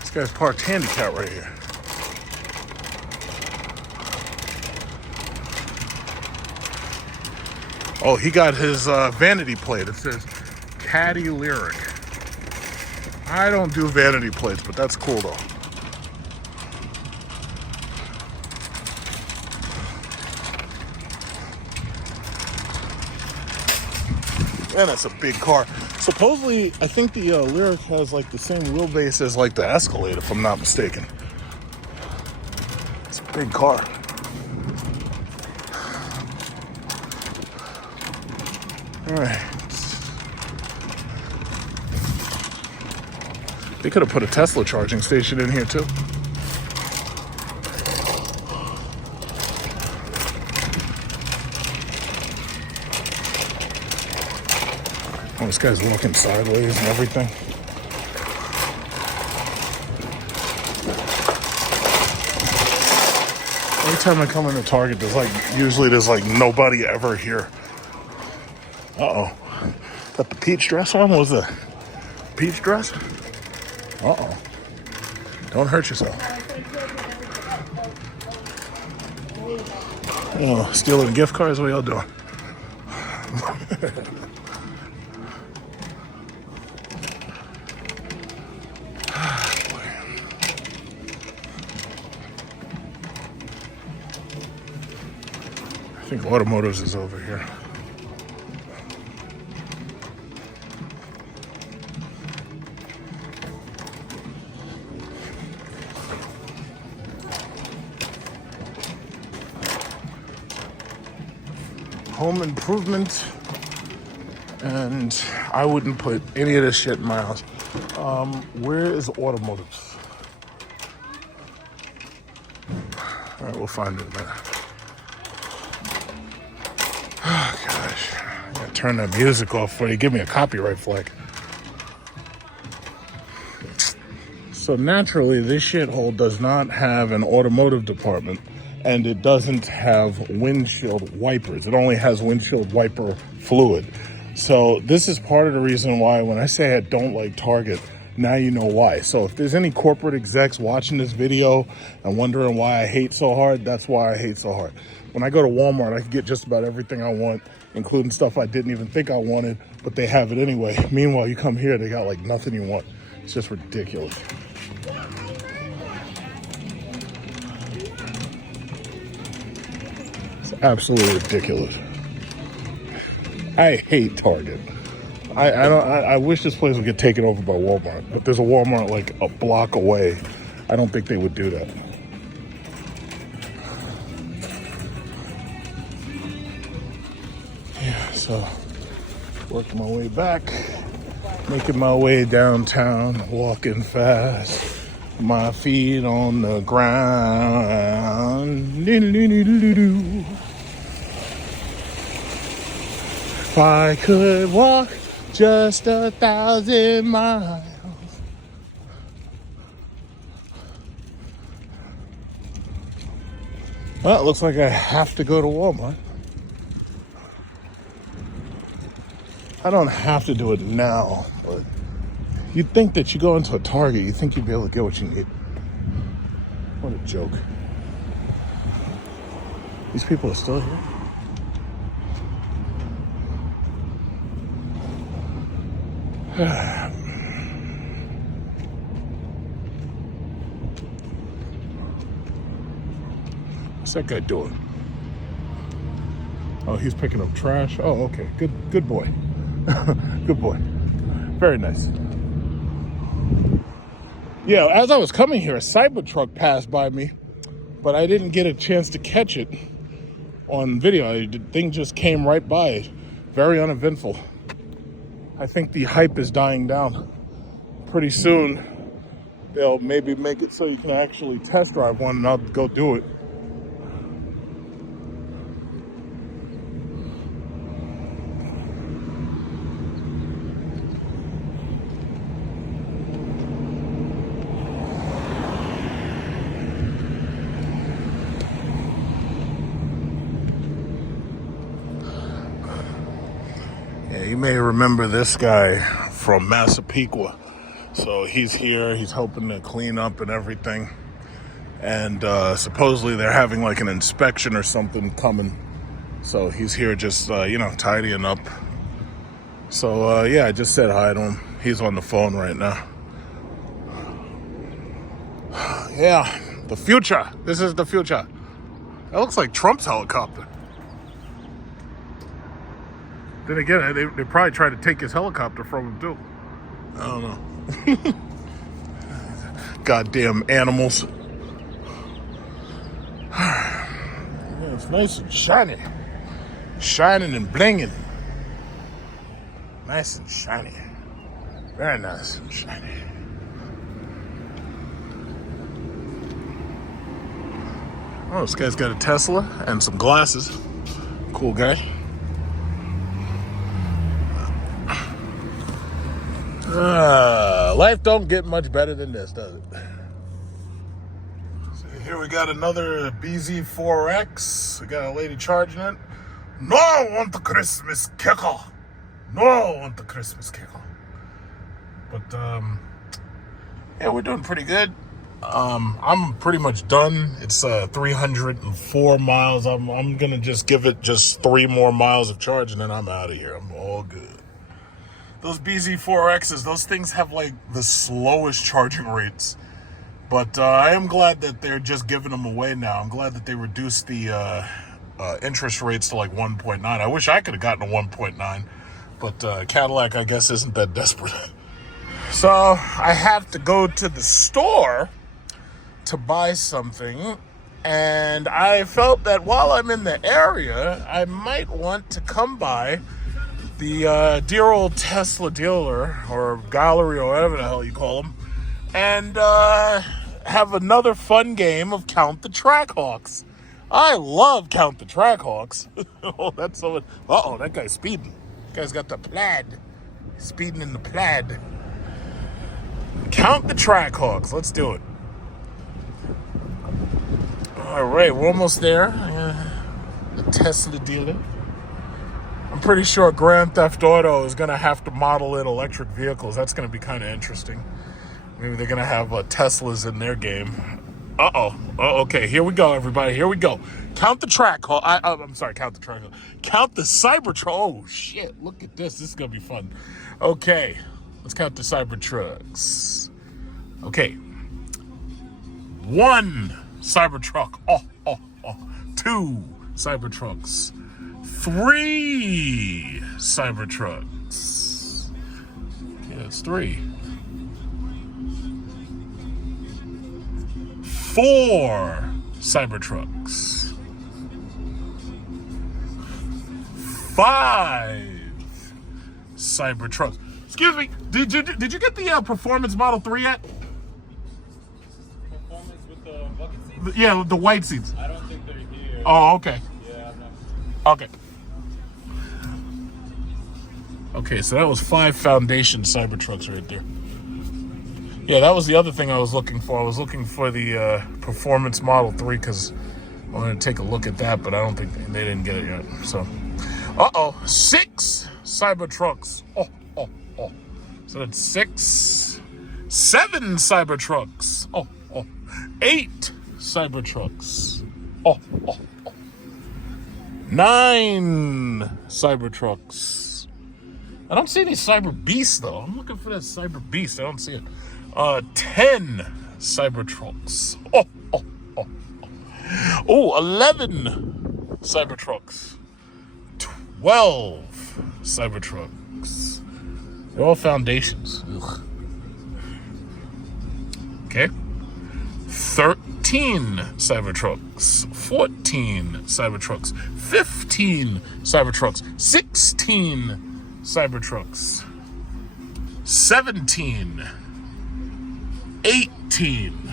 This guy's parked handicapped right here. Oh, he got his vanity plate. It says Caddy Lyric. I don't do vanity plates, but that's cool though. Man, that's a big car. Supposedly, I think the Lyric has like the same wheelbase as like the Escalade, if I'm not mistaken. It's a big car. All right. They could have put a Tesla charging station in here too. Oh, this guy's walking sideways and everything. Every time I come into Target, usually there's nobody ever here. Uh-oh. Got the peach dress on? What was the peach dress? Uh-oh. Don't hurt yourself. Oh, stealing gift cards? What y'all doing? I think Automotives is over here. Home improvement, and I wouldn't put any of this shit in my house. Where is Automotives? All right, we'll find it in a minute. Oh, gosh. I gotta turn that music off before you give me a copyright flag. So naturally, this shithole does not have an automotive department, and it doesn't have windshield wipers. It only has windshield wiper fluid. So this is part of the reason why when I say I don't like Target, now you know why. So if there's any corporate execs watching this video and wondering why I hate so hard, that's why I hate so hard. When I go to Walmart, I can get just about everything I want, including stuff I didn't even think I wanted, but they have it anyway. Meanwhile, you come here, they got nothing you want. It's just ridiculous. It's absolutely ridiculous. I hate Target. I wish this place would get taken over by Walmart, but there's a Walmart a block away. I don't think they would do that. Yeah, so working my way back, making my way downtown, walking fast, my feet on the ground. If I could walk just 1,000 miles. Well, it looks like I have to go to Walmart. I don't have to do it now, but you'd think that you go into a Target, you think you'd be able to get what you need. What a joke. These people are still here? What's that guy doing? Oh, he's picking up trash. Oh, okay. Good boy. Good boy. Very nice. Yeah, as I was coming here, a Cybertruck passed by me, but I didn't get a chance to catch it on video. The thing just came right by. Very uneventful. I think the hype is dying down. Pretty soon, they'll maybe make it so you can actually test drive one, and I'll go do it. Yeah, you may remember this guy from Massapequa. So he's here, he's helping to clean up and everything. And supposedly they're having an inspection or something coming. So he's here just, tidying up. So yeah, I just said hi to him. He's on the phone right now. Yeah, the future. This is the future. That looks like Trump's helicopter. Then again, they probably tried to take his helicopter from him too. I don't know. Goddamn animals. Yeah, it's nice and shiny. Shining and blinging. Nice and shiny. Very nice and shiny. Oh, this guy's got a Tesla and some glasses. Cool guy. Life don't get much better than this, does it? So here we got another BZ4X. We got a lady charging it. No, I want the Christmas kicker. No, I want the Christmas kicker. But, yeah, we're doing pretty good. I'm pretty much done. It's 304 miles. I'm gonna just give it just 3 more miles of charge and then I'm out of here. I'm all good. Those BZ4Xs, those things have like the slowest charging rates. But I am glad that they're just giving them away now. I'm glad that they reduced the interest rates to like 1.9. I wish I could have gotten a 1.9, but Cadillac, I guess, isn't that desperate. So I have to go to the store to buy something, and I felt that while I'm in the area, I might want to come by the dear old Tesla dealer or gallery or whatever the hell you call them, and have another fun game of Count the Trackhawks. I love Count the Trackhawks. Oh, that's so. Uh-oh, that guy's speeding. That guy's got the plaid. Speeding in the plaid. Count the Trackhawks. Let's do it. All right, we're almost there. The Tesla dealer. I'm pretty sure Grand Theft Auto is going to have to model in electric vehicles. That's going to be kind of interesting. Maybe they're going to have Teslas in their game. Uh-oh. Oh, okay, here we go, everybody. Here we go. Count the Trackhawk. I'm sorry, count the Trackhawk. Count the Cybertruck. Oh, shit. Look at this. This is going to be fun. Okay, let's count the Cybertrucks. Okay. 1 Cybertruck. Oh. 2 Cybertrucks. 3 Cybertrucks. Okay, that's 3. 4 Cybertrucks. 5 Cybertrucks. Excuse me. Did you get the Performance Model 3 yet? Performance with the bucket seats? Yeah, the white seats. I don't think they're here. Oh, okay. Yeah, I'm not. Okay. Okay, so that was 5 Foundation Cybertrucks right there. Yeah, that was the other thing I was looking for. I was looking for the Performance Model 3 because I wanted to take a look at that, but I don't think they didn't get it yet. So, 6 Cybertrucks. Oh. So that's 6. 7 Cybertrucks. Oh. 8 Cybertrucks. Oh. 9 Cybertrucks. I don't see any Cyber Beasts though. I'm looking for that Cyber Beast. I don't see it. 10 Cybertrucks. Oh, 11 Cybertrucks. 12 Cybertrucks. They're all foundations. Ugh. Okay. 13 Cybertrucks. 14 Cybertrucks. 15 Cybertrucks. 16 Cybertrucks. 17. 18.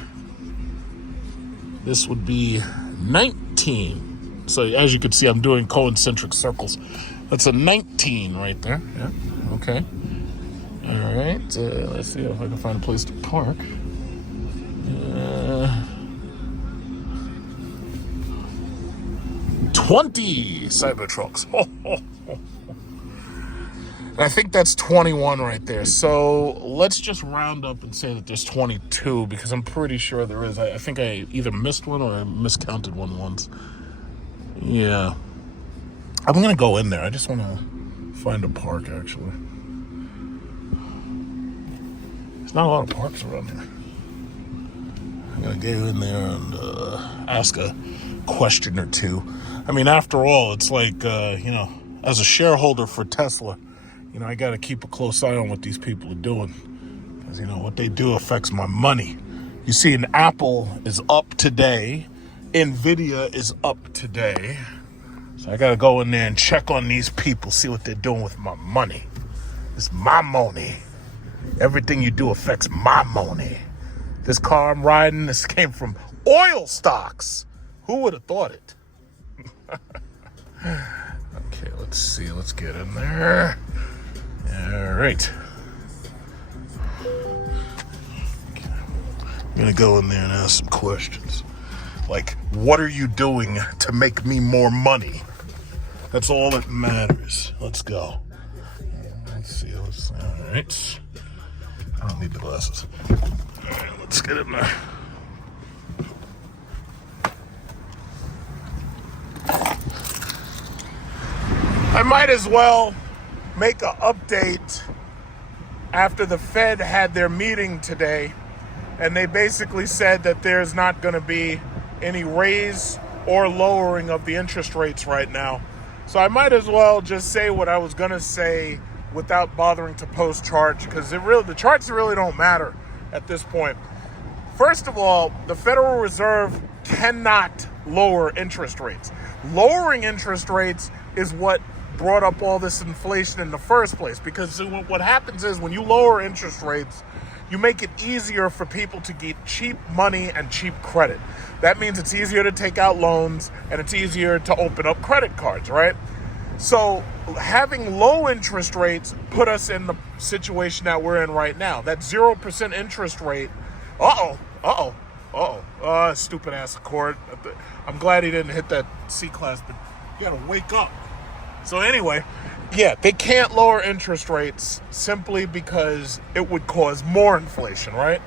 This would be 19. So as you can see, I'm doing concentric circles. That's a 19 right there. Yeah. Okay. All right. Let's see if I can find a place to park. 20 Cybertrucks. And I think that's 21 right there. So let's just round up and say that there's 22 because I'm pretty sure there is. I think I either missed one or I miscounted one once. Yeah. I'm going to go in there. I just want to find a park, actually. There's not a lot of parks around here. I'm going to go in there and ask a question or two. I mean, after all, it's like, as a shareholder for Tesla, I got to keep a close eye on what these people are doing. Because, what they do affects my money. You see, an Apple is up today. Nvidia is up today. So I got to go in there and check on these people, see what they're doing with my money. It's my money. Everything you do affects my money. This car I'm riding, this came from oil stocks. Who would have thought it? Okay, let's see. Let's get in there. All right. I'm going to go in there and ask some questions. Like, what are you doing to make me more money? That's all that matters. Let's go. Let's see. All right. I don't need the glasses. All right, let's get in there. I might as well make an update after the Fed had their meeting today, and they basically said that there's not going to be any raise or lowering of the interest rates right now. So I might as well just say what I was going to say without bothering to post charts, because the charts really don't matter at this point. First of all, the Federal Reserve cannot lower interest rates. Lowering interest rates is what brought up all this inflation in the first place, because what happens is when you lower interest rates, you make it easier for people to get cheap money and cheap credit. That means it's easier to take out loans and it's easier to open up credit cards, right? So having low interest rates put us in the situation that we're in right now. That 0% interest rate, stupid ass Accord. I'm glad he didn't hit that C-Class, but you gotta wake up. So anyway, yeah, they can't lower interest rates simply because it would cause more inflation, right?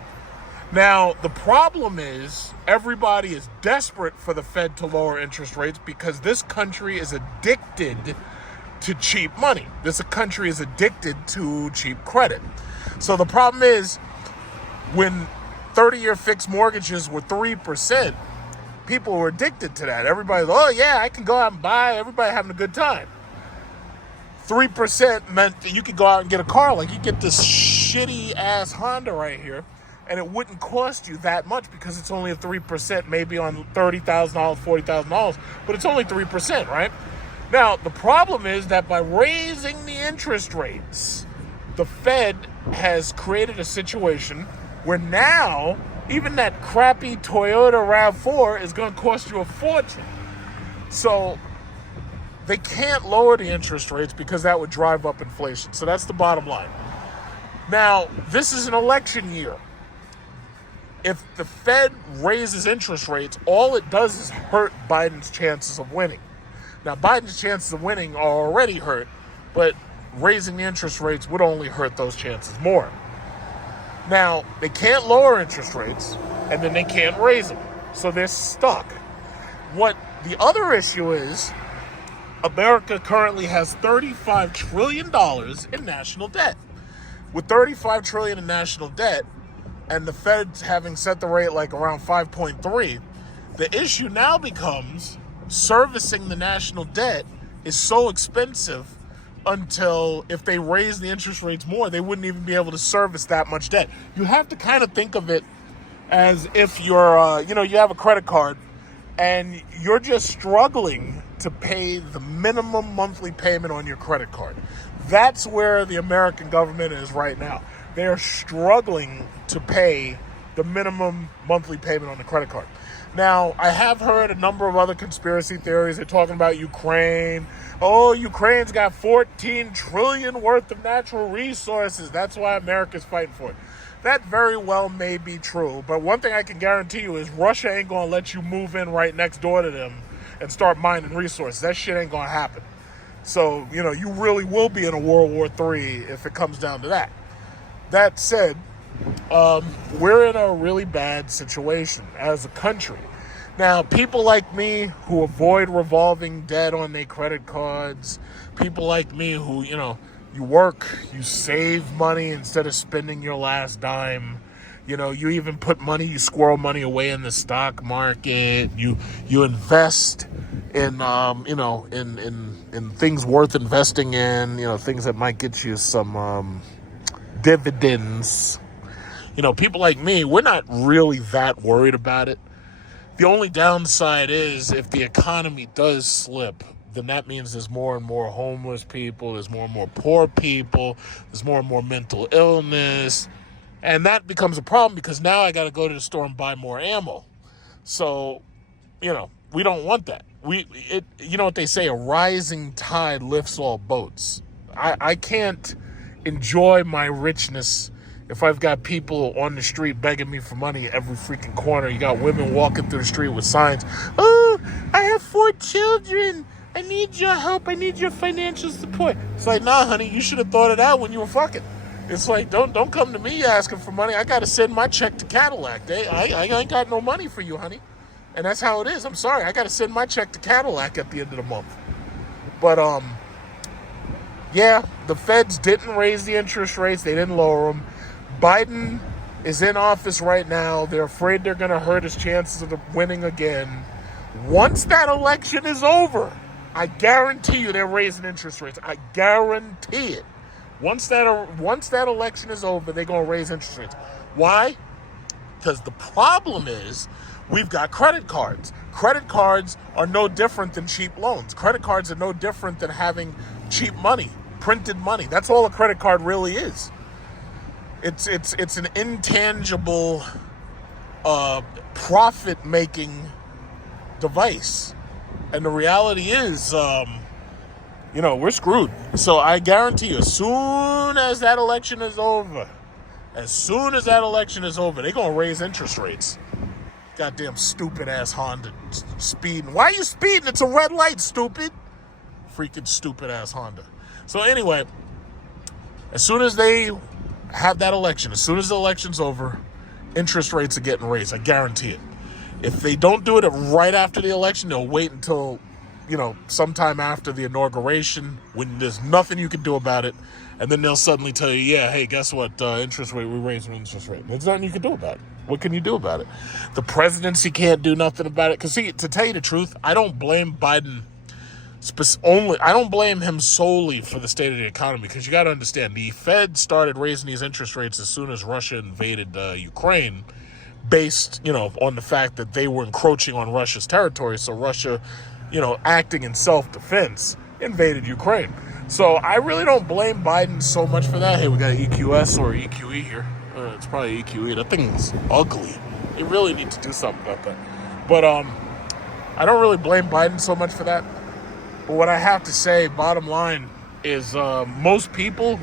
Now, the problem is everybody is desperate for the Fed to lower interest rates because this country is addicted to cheap money. This country is addicted to cheap credit. So the problem is when 30-year fixed mortgages were 3%, people were addicted to that. Everybody's, oh yeah, I can go out and buy. Everybody having a good time. 3% meant that you could go out and get a car. Like, you get this shitty ass Honda right here, and it wouldn't cost you that much because it's only a 3%, maybe on $30,000, $40,000, but it's only 3%, right? Now, the problem is that by raising the interest rates, the Fed has created a situation where now even that crappy Toyota RAV4 is going to cost you a fortune. So they can't lower the interest rates because that would drive up inflation. So that's the bottom line. Now, this is an election year. If the Fed raises interest rates, all it does is hurt Biden's chances of winning. Now, Biden's chances of winning are already hurt, but raising the interest rates would only hurt those chances more. Now, they can't lower interest rates, and then they can't raise them. So they're stuck. What the other issue is, America currently has $35 trillion in national debt. With $35 trillion in national debt, and the Fed having set the rate like around 5.3, the issue now becomes servicing the national debt is so expensive until if they raise the interest rates more, they wouldn't even be able to service that much debt. You have to kind of think of it as if you're, you have a credit card and you're just struggling to pay the minimum monthly payment on your credit card. That's where the American government is right now. They're struggling to pay the minimum monthly payment on the credit card. Now, I have heard a number of other conspiracy theories. They're talking about Ukraine. Oh, Ukraine's got 14 trillion worth of natural resources. That's why America's fighting for it. That very well may be true. But one thing I can guarantee you is Russia ain't going to let you move in right next door to them and start mining resources. That shit ain't going to happen. So, you really will be in a World War III if it comes down to that. That said, we're in a really bad situation as a country. Now, people like me who avoid revolving debt on their credit cards, people like me who, you work, you save money instead of spending your last dime. You even put money, you squirrel money away in the stock market. You invest in, in things worth investing in, things that might get you some dividends. People like me, we're not really that worried about it. The only downside is if the economy does slip, then that means there's more and more homeless people, there's more and more poor people, there's more and more mental illness. And that becomes a problem because now I got to go to the store and buy more ammo. So, We don't want that. You know what they say, a rising tide lifts all boats. I can't enjoy my richness if I've got people on the street begging me for money every freaking corner. You got women walking through the street with signs. Oh, I have 4 children. I need your help. I need your financial support. It's like, nah, honey, you should have thought of that when you were fucking. It's like, don't come to me asking for money. I got to send my check to Cadillac. I ain't got no money for you, honey. And that's how it is. I'm sorry. I got to send my check to Cadillac at the end of the month. But, yeah, the feds didn't raise the interest rates. They didn't lower them. Biden is in office right now. They're afraid they're going to hurt his chances of winning again. Once that election is over, I guarantee you they're raising interest rates. I guarantee it. Once that election is over, they're going to raise interest rates. Why? Because the problem is we've got credit cards. Credit cards are no different than cheap loans. Credit cards are no different than having cheap money, printed money. That's all a credit card really is. It's an intangible profit-making device. And the reality is, we're screwed. So I guarantee you, as soon as that election is over, they're going to raise interest rates. Goddamn stupid-ass Honda speeding. Why are you speeding? It's a red light, stupid. Freaking stupid-ass Honda. So anyway, as soon as they have that election, as soon as the election's over, interest rates are getting raised. I guarantee it. If they don't do it right after the election, they'll wait until, sometime after the inauguration when there's nothing you can do about it. And then they'll suddenly tell you, yeah, hey, guess what? Interest rate, we're raising interest rate. There's nothing you can do about it. What can you do about it? The presidency can't do nothing about it. Because, see, to tell you the truth, I don't blame Biden I don't blame him solely for the state of the economy. Because you got to understand, the Fed started raising these interest rates as soon as Russia invaded Ukraine, based, on the fact that they were encroaching on Russia's territory. So Russia, acting in self-defense, invaded Ukraine. So I really don't blame Biden so much for that. Hey, we got EQS or EQE here. It's probably EQE. That thing's ugly. They really need to do something about that. But I don't really blame Biden so much for that. But what I have to say, bottom line, is most people,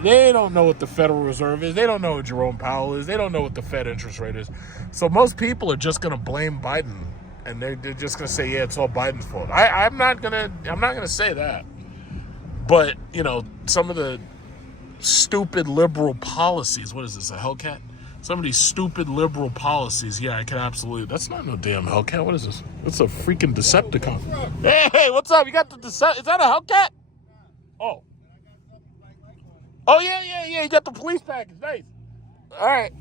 they don't know what the Federal Reserve is. They don't know what Jerome Powell is. They don't know what the Fed interest rate is. So most people are just going to blame Biden, and they're just going to say, yeah, it's all Biden's fault. I'm not gonna say that. But, some of the stupid liberal policies, what is this, a Hellcat? Some of these stupid liberal policies, yeah, I can absolutely, that's not no damn Hellcat. What is this? It's a freaking Decepticon. Hey, what's up? You got the is that a Hellcat? Oh. Oh, yeah, you got the police package. Nice. All right.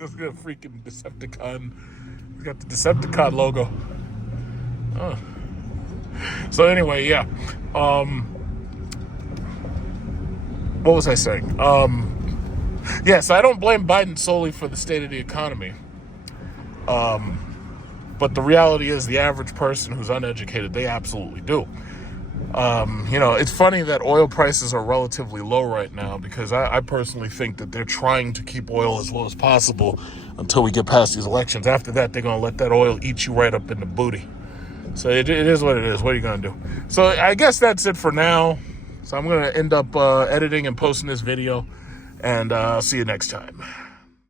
Let's get a freaking Decepticon. You got the Decepticon logo. Oh. So anyway, yeah. What was I saying? So I don't blame Biden solely for the state of the economy. But the reality is the average person who's uneducated, they absolutely do. It's funny that oil prices are relatively low right now because I personally think that they're trying to keep oil as low as possible until we get past these elections. After that, they're going to let that oil eat you right up in the booty. So it is what it is. What are you going to do? So I guess that's it for now. So I'm going to end up editing and posting this video, and I'll see you next time.